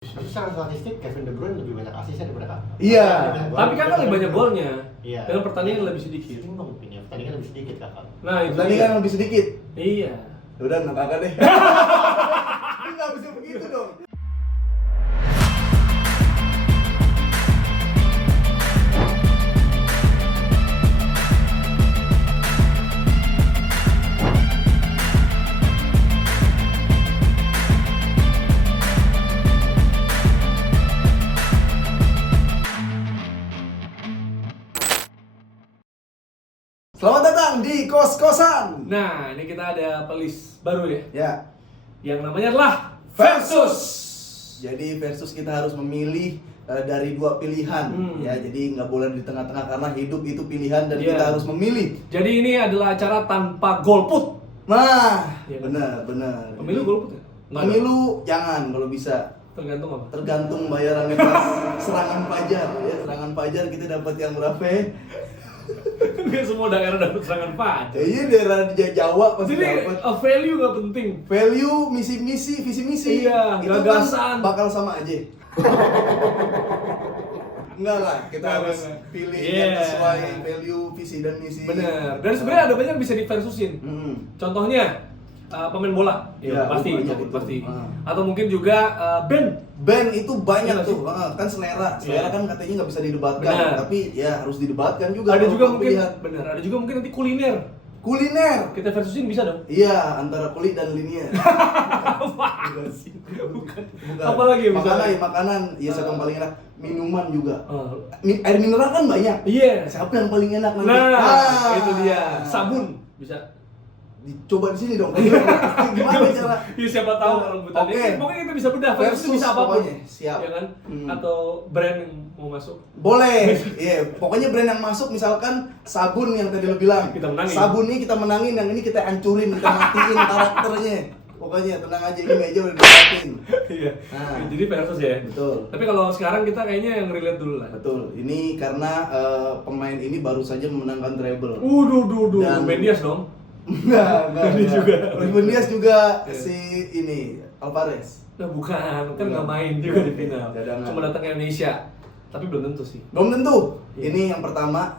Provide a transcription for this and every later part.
Tapi secara statistik Kevin De Bruyne lebih banyak asisnya daripada Kakak. Iya. Tapi kan lebih banyak golnya. Iya. Dengan pertandingan lebih sedikit. Setimbang mungkin ya. Pertandingan lebih sedikit Kakak. Nah, itu Tadi dia. kan lebih sedikit. Iya. Udah menang kakak deh. Ini nggak bisa begitu dong. Selamat datang di kos-kosan. Nah, ini kita ada playlist baru ya. Ya, Yang namanya adalah versus. Jadi versus kita harus memilih dari dua pilihan. Ya, jadi nggak boleh di tengah-tengah karena hidup itu pilihan dan Iya. kita harus memilih. Jadi ini adalah acara tanpa golput. Nah, Iya. benar. Pemilu golput ya? Nggak ada. Pemilu jangan kalau bisa. Tergantung apa? Tergantung bayarannya pas serangan fajar. Ya, serangan fajar kita dapat yang berapa? Nggak semua daerah dapat serangan pajak. Iya, daerah di Jawa pasti Jadi dapat. value nggak penting. Value, misi-misi, visi-misi. Iya, itu gagasan. kan bakal sama aja. Enggak lah, kita Enggak, harus enggak. pilih Iya. yang sesuai value, visi dan misi. Bener. Dan sebenarnya ada banyak yang bisa diversusin. Contohnya pemain bola, Iya, pasti, banyak itu itu. pasti. Ah. Atau mungkin juga band. Band itu banyak Iya, tuh, kan selera Iya. kan katanya nggak bisa didebatkan, Benar. tapi ya harus didebatkan juga. Ada kalau juga mau mungkin, pilihan. bener. Ada juga mungkin nanti kuliner. Kuliner. Kita versusin bisa dong. Iya, antara kulit dan linier. Apa sih? Bukan. Apa lagi yang bisa? Makanan, ya siapa yang paling enak? Minuman juga. Oh. Air mineral kan banyak. Iya. Siapa yang paling enak nanti? Nah, itu dia. Sabun bisa. Dicoba di sini dong. Gimana cara? Ya siapa tahu kalau butuh. Oke. Pokoknya kita bisa bedah. Versus Versus bisa apapun. pokoknya. Siap. Ya kan? Hmm. Atau brand yang mau masuk. Boleh. Iya, pokoknya brand yang masuk misalkan sabun yang tadi lo bilang. Kita menangin. Sabun ini kita menangin, yang ini kita hancurin, kita matiin karakternya. Pokoknya tenang aja, ini meja udah disiapin. Iya. Nah. Jadi versus ya. Betul. Tapi kalau sekarang kita kayaknya yang relate dulu lah. Betul. Ini karena pemain ini baru saja memenangkan treble. Duh. Dan- Ben Dias dong. Enggak. Ini juga. Ruben Dias juga Iya. si ini Alvarez. Nah bukan, kan Bukan. nggak main juga di final. Cadangan. Cuma datang ke Indonesia. Tapi belum tentu sih. Belum tentu. Iya. Ini yang pertama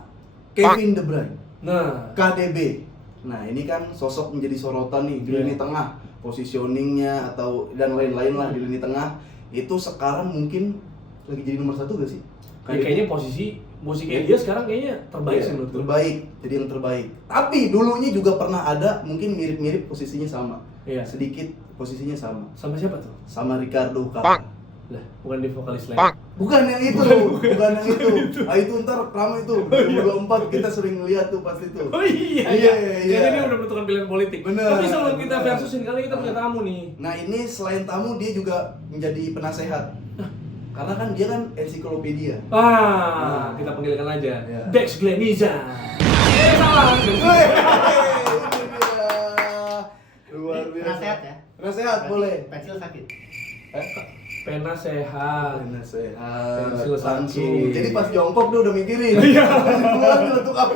Kevin De Bruyne. Nah, KDB. Nah, ini kan sosok menjadi sorotan nih di Iya. lini tengah, positioningnya atau dan lain-lain lah di lini tengah. Itu sekarang mungkin lagi jadi nomor satu gak sih? ya kayaknya posisi kayak dia sekarang kayaknya terbaik Iya, sih menurut gue. terbaik, jadi yang terbaik. Tapi dulunya juga pernah ada mungkin mirip-mirip posisinya sama. Iya. Sedikit posisinya sama. Sama siapa tuh? Sama Ricardo Kakak. Lah, bukan di vokalis lain. Bukan yang itu, bukan yang itu. Ah itu ntar ramai itu. 2024 kita sering lihat tuh pasti tuh. Oh iya. Iya. Jadi dia udah menentukan pilihan politik. Bener, Tapi sebelum kita bener. versusin kali kita punya tamu nih. Nah ini selain tamu dia juga menjadi penasehat. Karena kan dia kan ensiklopedia. Kita panggilkan aja. Iya. Dex Gleniza. Salah. Wih, ini dia. Luar biasa. Penasehat ya. Penasehat boleh. Pensil sakit. Pena sehat. Penasehat. Pensil langsung. sakit. Jadi pas jongkok dia udah mikirin. Iya. Keluar untuk apa?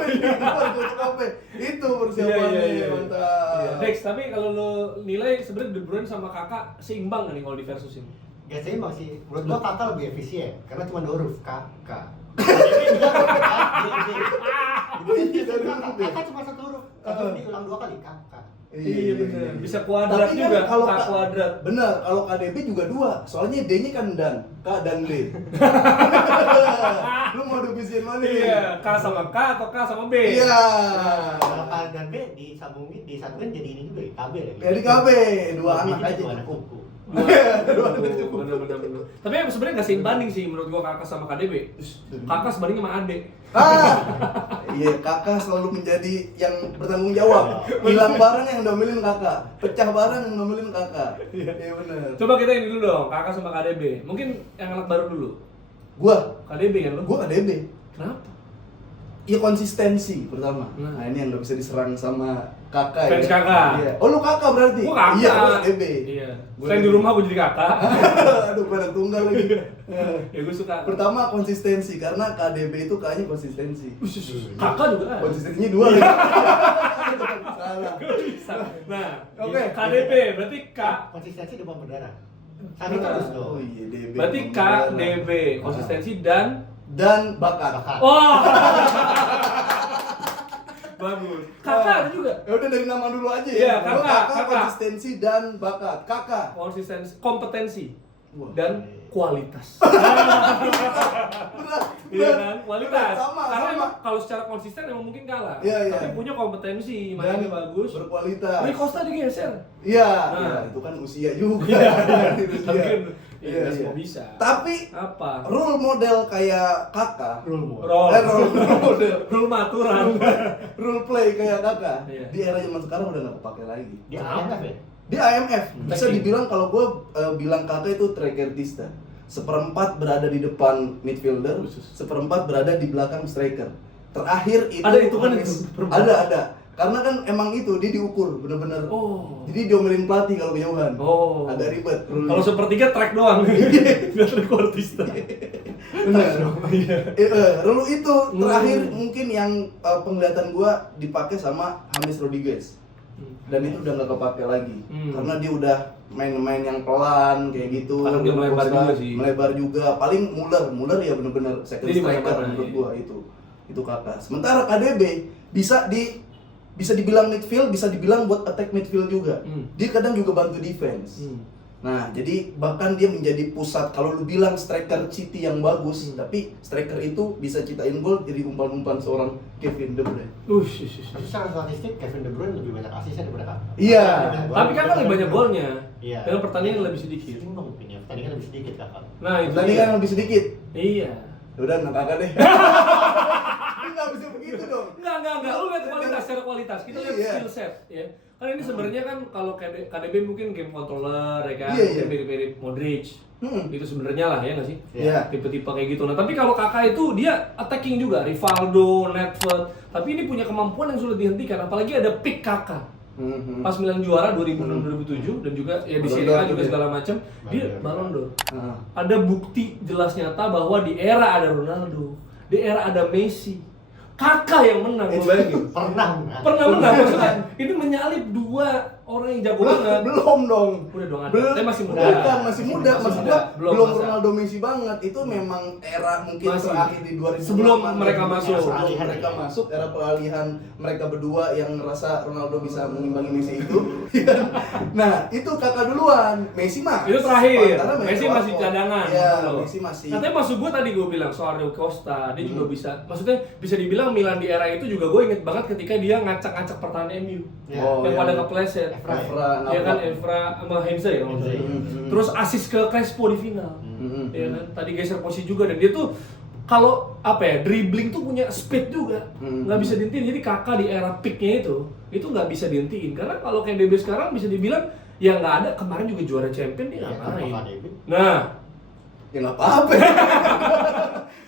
Untuk apa? Itu persiapannya. Iya. Mantap. Dex, tapi kalau lo nilai sebenarnya De Bruyne sama Kakak seimbang nggak nih kalau di versusin? Ya sih masih, menurut gua Kakak lebih efisien karena cuma 2 huruf KK. Kakak cuma 1 huruf, tapi diulang 2 kali kakak. Iya benar. Bisa kuadrat Tapi juga, kan kalau K kuadrat. Bener, kalau KDB juga 2. Soalnya D-nya kan dan, K dan D. Lu mau defisian mana nih? Iya, K sama K atau K sama B? Iya. Kalau K dan B disatuin jadi ini juga ya, KB ya. Jadi KB, 2 anak aja Dua anak cukup. kuku. Bener. Tapi yang sebenarnya nggak seimbanding sih menurut gua Kakak sama KDB. Kakak sebanding sama Ade. Iya, kakak selalu menjadi yang bertanggung jawab. Hilang barang yang domelin kakak, pecah barang yang domelin kakak. Iya benar. Coba kita ini dulu dong, Kakak sama KDB. Mungkin yang anak baru dulu. Gua KDB kan lo? KDB. Kenapa? Iya konsistensi pertama. Nah. Nah ini yang nggak bisa diserang sama kakak. Fans ya. kakak. Iya. Oh lu kakak berarti? Gua Kakak. Iya, gua KDB. Iya. Gua Selain di KDB. rumah gua jadi Kakak. Aduh pada tunggal lagi. Ya gua suka. Pertama konsistensi karena KDB itu kayaknya konsistensi. Kakak juga kan? Konsistensinya 2 lagi. Salah. Nah, Oke. KDB berarti K. Konsistensi demam berdarah. Cari terus dong. Oh iya, DB. Berarti K, DB, konsistensi dan bakat. Bakat. wah. Bagus. Kakak ada juga. Ya udah dari nama dulu aja ya. Iya, Gua kakak. konsistensi dan bakat. Kakak. Konsistensi, kompetensi Wah. dan kualitas. Berat. Iya kan? Kualitas. Sama. Karena emang kalau secara konsisten emang mungkin kalah. Iya. Tapi punya kompetensi, Dan mainnya bagus. berkualitas. Rui Costa digeser. Iya, Nah. iya, itu kan usia juga. Iya. Itu Tapi dia. kan Iya, iya, iya. semua bisa. Tapi Apa? role model kayak kakak, Rule model. Role model, Rule aturan. role play kayak kakak, Iya. di era zaman sekarang udah nggak kepake lagi. Dia IMF ya? Di IMF bisa Tapi- dibilang kalau gue bilang kakak itu trequartista. Seperempat berada di depan midfielder, Khusus. seperempat berada di belakang striker. Terakhir itu Ada hitungan Hamis. itu? Ada. Karena kan emang itu dia diukur bener-bener. Oh. Jadi diomelin pelatih kalau kejauhan. Oh. Agak ribet. Kalau sepertiga track doang. Enggak rekordista. Benar. Rulu itu terakhir Hmm. mungkin yang penglihatan gua dipakai sama James Rodriguez. Dan itu udah nggak kepake lagi. Karena dia udah main-main yang pelan kayak gitu. Kadang dia melebar Costa juga sih. Melebar juga. Paling Muller ya bener-bener second Jadi striker mana-mana, menurut iya. gua itu kakak. Sementara KDB bisa dibilang midfield, bisa dibilang buat attack midfield juga. Dia kadang juga bantu defense. Nah, jadi bahkan dia menjadi pusat. Kalau lu bilang striker City yang bagus, tapi striker itu bisa ciptain gol jadi umpan-umpan seorang Kevin De Bruyne. Tapi secara statistik Kevin De Bruyne lebih banyak asisnya daripada kakak. Iya. Tapi kan lebih banyak golnya. Iya. Dengan pertandingan lebih sedikit. Setimbang mungkin ya. Pertandingan lebih sedikit kakak. Nah, itu Tadi dia. kan lebih sedikit. Iya. Udah anak kakak deh. Enggak bisa begitu dong. Enggak. Lu lihat kualitas, secara kualitas. Kita lihat Iya. skill set, ya. Kan ini sebenarnya kan kalau KDB mungkin game controller ya kan, Iya. mungkin mirip-mirip Modric. Itu sebenarnya lah ya nggak sih? Iya. Tipe-tipe kayak gitu. Nah, tapi kalau kakak itu dia attacking juga, Rivaldo, Nedved. Tapi ini punya kemampuan yang sulit dihentikan, apalagi ada pick kakak. Pas Milan juara 2006-2007 dan juga ya di Ballon Serie A d'Or juga juga. segala macam, dia Ballon d'Or. Ballon d'Or. Nah. Ada bukti jelas nyata bahwa di era ada Ronaldo, di era ada Messi, kakak yang menang, gue bayangin. Pernah menang, maksudnya ini menyalip dua orang yang jago banget. Belum dong. Udah dong ada. Belum. Tapi masih muda. Bukan, masih muda. Maksud gua Belum belum masa. Ronaldo Messi banget. Itu memang era mungkin Masih. terakhir di 2000. Sebelum mereka masuk. Sebelum mereka masuk era peralihan mereka berdua yang ngerasa Ronaldo bisa mengimbangi Messi itu. Nah, itu kakak duluan. Messi mah. Itu terakhir. Karena Messi masih warkop. cadangan. Iya, gitu loh. Messi masih. Katanya maksud gue tadi gue bilang soal Rui Costa, dia juga bisa. Maksudnya bisa dibilang Milan di era itu juga gue inget banget ketika dia ngacak-ngacak pertahanan MU. Oh, yang iya. pada kepleset. Evra. Ya kan Evra sama Heinze ya kalau nggak salah. Terus asis ke Crespo di final. Ya kan? Tadi geser posisi juga dan dia tuh kalau apa ya, dribbling tuh punya speed juga. Nggak bisa dihentiin. Jadi kakak di era peaknya itu nggak bisa dihentiin. Karena kalau kayak DB sekarang bisa dibilang ya nggak ada, kemarin juga juara champion dia Ya, ngapain. tanpa KDB. Nah, Ya nggak apa-apa.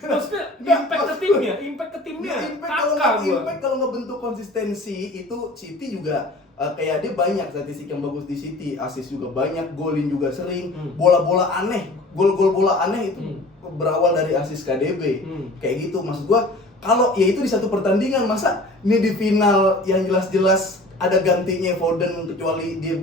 maksudnya Nggak, impact ke maksud timnya, impact ke timnya. Impact kalau nggak bentuk konsistensi itu City juga kayak dia banyak statistik yang bagus di City, assist juga banyak, golin juga sering, bola-bola aneh, gol-gol bola aneh itu berawal dari assist KDB. Kayak gitu maksud gua. Kalau ya itu di satu pertandingan, masa ini di final yang jelas-jelas ada gantinya Foden kecuali dia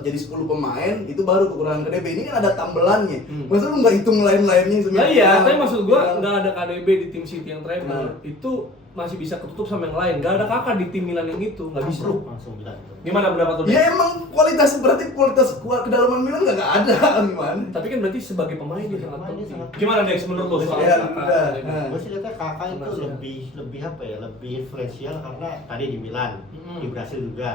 jadi 10 pemain itu baru kekurangan KDB. Ini kan ada tambelannya. Masa lu nggak hitung lain-lainnya Nah sebenarnya? iya, tapi maksud gua nggak ada KDB di tim City yang treble, itu masih bisa ketutup sama yang lain. Nggak ada kakak di tim Milan yang itu, nggak bisa. Langsung bilang gitu. Gimana pendapat lu? Ya emang berarti kualitas kedalaman Milan nggak ada gimana? Tapi kan berarti sebagai pemain dia sangat Pemain dia penting. sangat Gimana Dex menurut lu soal Ya, kakak? udah. KDB? Nah. Gue sih lihatnya kakak itu Komersial. lebih apa ya, lebih influensial karena tadi di Milan, di Brasil juga.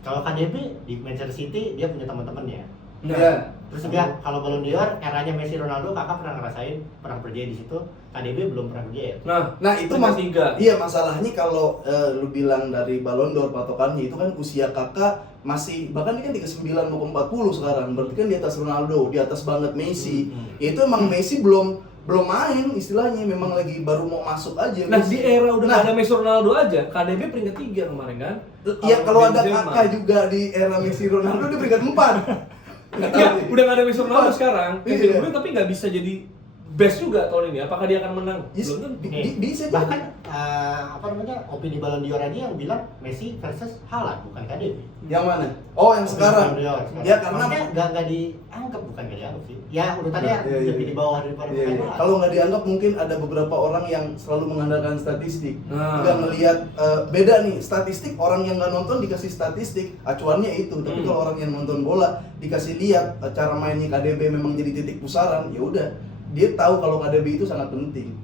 Kalau KDB di Manchester City dia punya teman-temannya. Nah, Ya. Terus juga kalau Ballon d'Or eranya Messi Ronaldo kakak pernah ngerasain, pernah berjaya di situ. KDB belum pernah berjaya. Nah itu peringkat tiga. Iya masalahnya kalau lu bilang dari Ballon d'Or patokannya itu kan usia kakak masih bahkan ini kan 39 mau ke 40 sekarang, berarti kan di atas Ronaldo, di atas banget Messi. Ya itu emang Messi belum main istilahnya, memang lagi baru mau masuk aja. Nah Messi. di era udah Nah, nggak ada Messi Ronaldo aja, KDB peringkat 3 kemarin kan? Iya kalau ada Benzema. kakak juga di era Messi Ronaldo dia peringkat 4. Ya, udah nggak ada Messi Ronaldo sekarang, Iya. Kevin De Bruyne tapi nggak bisa jadi best juga tahun ini. Apakah dia akan menang? Yes, Belum tentu. bisa jadi. Bahkan opini Ballon d'Or aja yang bilang Messi versus Haaland bukan KDB. Yang mana? Oh, yang sekarang. Ballon d'Or sekarang. Ya karena nggak dianggap, bukan nggak dianggap sih. Ya urutannya lebih di bawah daripada Iya, iya. Kalau nggak dianggap mungkin ada beberapa orang yang selalu mengandalkan statistik. Nggak ngelihat beda nih statistik, orang yang nggak nonton dikasih statistik acuannya itu. Tapi kalau orang yang nonton bola dikasih lihat cara mainnya KDB memang jadi titik pusaran, ya udah dia tahu kalau KDB itu sangat penting.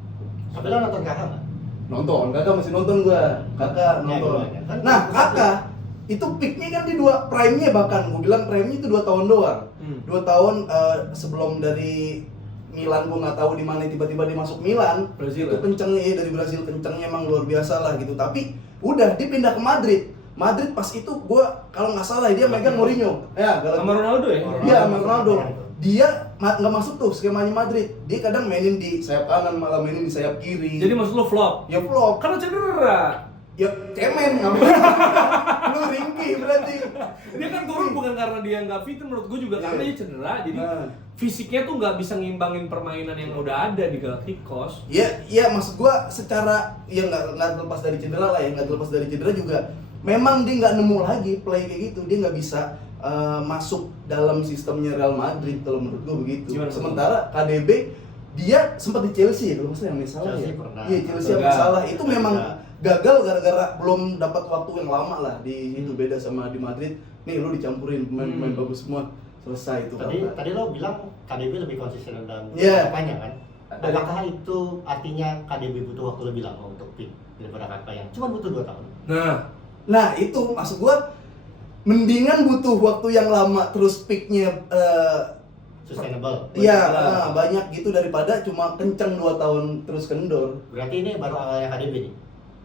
Tapi lo nonton Kakak nggak? Nonton, kakak masih nonton gua. Kakak nonton. Ya. Nah, kakak itu peaknya kan di prime-nya, bahkan gua bilang prime-nya itu 2 tahun doang. 2 tahun sebelum dari Milan, gua nggak tahu di mana tiba-tiba dia masuk Milan. Brazil, itu kencengnya dari Brasil, kencengnya emang luar biasa lah gitu. Tapi udah dia pindah ke Madrid. Madrid pas itu gua kalau nggak salah dia megang Mourinho. Ya, Sama Ronaldo ya? Iya, sama Ronaldo. Dia nggak masuk tuh skemanya Madrid. Dia kadang mainin di sayap kanan, malah mainin di sayap kiri. Jadi maksud lo flop? Ya flop. Karena cedera. Ya cemen ngapain? Lu ringkih berarti. Dia kan turun bukan karena dia nggak fit, menurut gue juga karena dia cedera. Jadi fisiknya tuh nggak bisa ngimbangin permainan yang udah ada di Galacticos. Iya maksud gua secara ya nggak terlepas dari cedera lah ya, nggak terlepas dari cedera juga. Memang dia nggak nemu lagi play kayak gitu, dia nggak bisa masuk dalam sistemnya Real Madrid kalau menurut gua begitu. Gimana? Sementara KDB dia sempat di Chelsea ya kalau nggak salah yang salah ya. Iya Chelsea yang salah itu memang gagal gara-gara belum dapat waktu yang lama lah di itu, beda sama di Madrid. Nih lu dicampurin pemain-pemain bagus semua, selesai itu. Tadi lo bilang KDB lebih konsisten dalam Iya. apanya kan? Apakah itu artinya KDB butuh waktu lebih lama untuk peak daripada Kakak yang cuma butuh 2 tahun? Nah itu maksud gua mendingan butuh waktu yang lama terus peaknya Sustainable. iya banyak gitu daripada cuma kenceng 2 tahun terus kendor. Berarti ini baru awalnya KDB nih?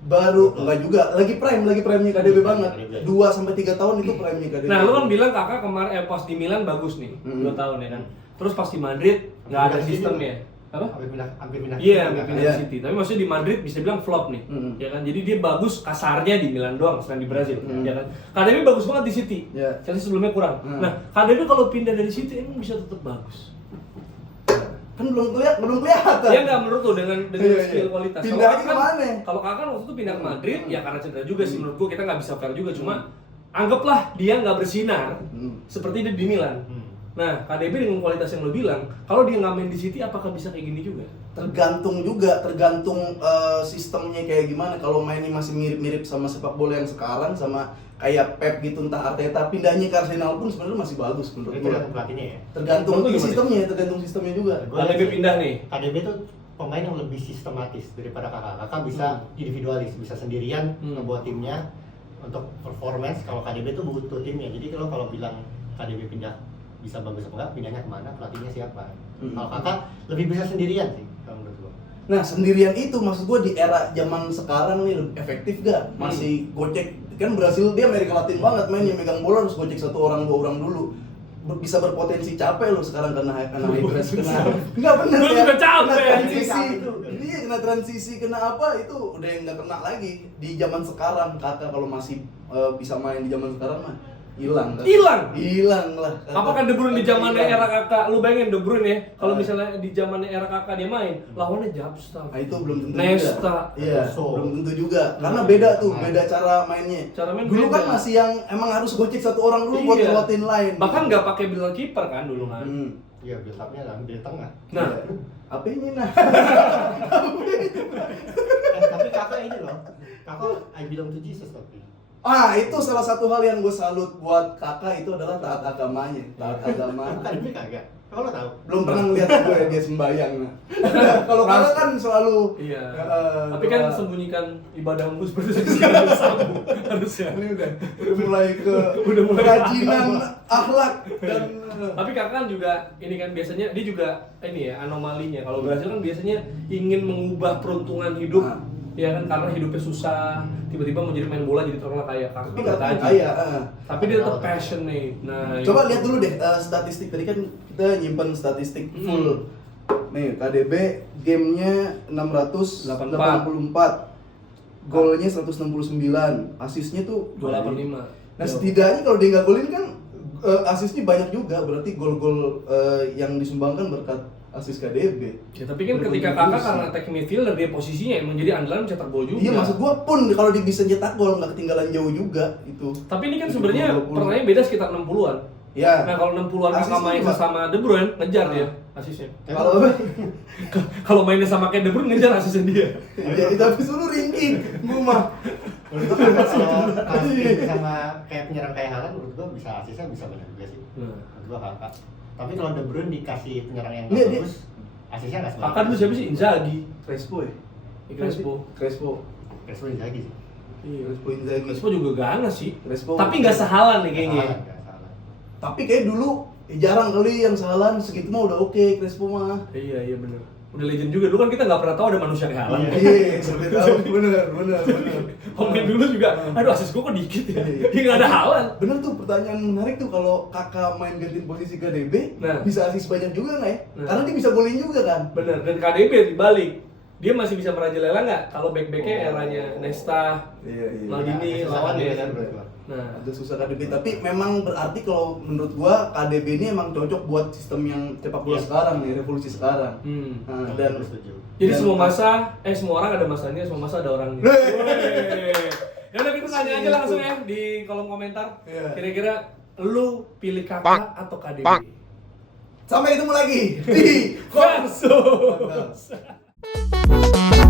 Baru enggak juga, lagi prime-nya KDB banget. 2 sampai 3 tahun itu prime-nya KDB. Nah, lu kan bilang kakak kemarin pas di Milan bagus nih, 2 tahun ya kan. Terus pas di Madrid nggak ada sistemnya. Apa? Hampir pindah. Iya, hampir pindah ke City. Tapi maksudnya di Madrid bisa bilang flop nih. Ya kan? Jadi dia bagus kasarnya di Milan doang, selain di Brazil. Ya kan? KDB bagus banget di City. Chelsea sebelumnya kurang. Nah, KDB kalau pindah dari City emang bisa tetap bagus. Kan belum kelihatan. Ya nggak menurut lo dengan skill kualitas. Pindahnya kemana? Kalau kakak waktu itu pindah ke Madrid, ya karena cedera juga sih menurut gua, kita nggak bisa fair juga. Cuma anggaplah dia nggak bersinar seperti dia di Milan. Nah, KDB dengan kualitas yang lo bilang, kalau dia nggak main di City, apakah bisa kayak gini juga? Tergantung sistemnya kayak gimana. Kalau mainnya masih mirip-mirip sama sepak bola yang sekarang, sama kayak Pep gitu, entah Arteta, pindahnya ke Arsenal pun sebenarnya masih bagus menurut gue. Tergantung pelatihnya ya? Tergantung sistemnya juga. KDB pindah nih. KDB tuh pemain yang lebih sistematis daripada Kakak bisa individualis, bisa sendirian ngebuat timnya untuk performance. Kalau KDB tuh butuh timnya. Jadi kalau bilang KDB pindah bisa bagus apa enggak, pindahnya kemana, pelatihnya siapa. Kalau Kakak lebih bisa sendirian sih kalau menurut gua. Nah sendirian itu maksud gua di era zaman sekarang nih lebih efektif gak? Masih gocek, kan Brasil dia Amerika Latin banget mainnya, megang bola harus gocek 1 orang 2 orang dulu. Bisa berpotensi capek lo sekarang karena high press, enggak bener Gua ya. juga capek. Transisi, dia kena transisi, kena apa itu udah yang nggak kena lagi di zaman sekarang. Kakak kalau masih bisa main di zaman sekarang mah hilang lah. Apakah De Bruyne di zamannya era kakak, lu bayangin De Bruyne ya, kalau misalnya di zamannya era kakak dia main, lawannya Jabsta. Nah itu belum tentu Nesta. juga. Iya, belum tentu juga. Karena beda tuh, beda cara mainnya. Dulu kan masih yang emang harus gocek 1 orang dulu buat lewatin lain. Bahkan nggak pakai bilang kiper kan dulu kan. Iya, build up-nya lah di tengah. Nah, apa ini nah? Tapi Kakak ini loh. Kakak I belong to Jesus tapi. Itu salah satu hal yang gue salut buat kakak itu adalah taat agamanya. Taat agama. KDB kagak. Kalau tahu. Belum pernah ngeliat gue dia sembahyang. Nah. Kalau kakak kan selalu. iya. Tapi kan sembunyikan ibadahmu seperti sambung harusnya. Ini udah mulai ke kerajinan akhlak dan. Tapi kakak kan juga ini kan biasanya dia juga ini ya anomalinya. Kalau Brasil kan biasanya ingin mengubah peruntungan hidup. Ya kan karena hidupnya susah, tiba-tiba mau jadi main bola jadi terkenal kaya. Kakak kan kaya aja. Tapi dia tetap passionate. Nah, coba lihat dulu deh statistik tadi kan kita nyimpen statistik full. Nih KDB gamenya 684, golnya 169, asisnya tuh 285. Nah setidaknya kalau dia nggak golin kan asisnya banyak juga, berarti gol-gol yang disumbangkan berkat asis KDB. Ya, tapi kan ketika Kakak karena attacking midfielder dia posisinya emang jadi andalan mencetak gol juga. Iya, maksud gua pun kalau dia bisa nyetak gol nggak ketinggalan jauh juga itu. Tapi ini kan sebenarnya pertanyaan beda sekitar 60-an. Ya. Nah, kalau 60-an Kakak Asisnya main juga. sama De Bruyne, ngejar dia asisnya. Kalau Kalau mainnya sama kayak De Bruyne, ngejar asisnya dia. ya tapi suruh ringking gua mah. Menurut gua kalau Asing sama kayak penyerang kayak Haaland, menurut gua bisa asisnya bisa banyak juga sih. Menurut gua Kakak. Tapi kalau De Bruyne dikasih penyerang yang Iya, bagus, asisnya nggak sebanyak. Kakak dulu siapa sih? Inzaghi. Crespo ya? Crespo. Crespo. Crespo lagi sih. Iya. Crespo Inzaghi. Crespo juga ganas sih. Crespo. Tapi nggak sehalan nih kayaknya. Nggak salah. Tapi kayak dulu jarang kali yang salah segitu mah udah oke Crespo mah. Iya bener. Udah legend juga. Dulu kan kita nggak pernah tahu ada manusia kayak Haaland. Iya, sampai tahu bener. Pemain dulu juga, aduh asis gua kok dikit ya. Dia nggak ada Haaland. Bener tuh pertanyaan menarik tuh kalau Kakak main gantiin posisi KDB, Nah. bisa asis banyak juga nggak ya? Nah. Karena dia bisa golin juga kan. Bener. Dan KDB dibalik. Dia masih bisa merajalela nggak? Kalau back-backnya eranya Nesta, Iya. Maldini, lawan ya kan. menurut gua. Nah, Agak susah KDB, tapi memang berarti kalau menurut gua KDB ini emang cocok buat sistem yang sepak bola Iya. sekarang nih, revolusi sekarang. hmm. Nah, dan Gua setuju. Jadi Dan- semua semua orang ada masanya, semua masa ada orangnya. Ya udah kita tanya aja langsung ya di kolom komentar. Iya. Kira-kira lu pilih Kakak atau KDB? sampai ketemu lagi di Versus. Mantap.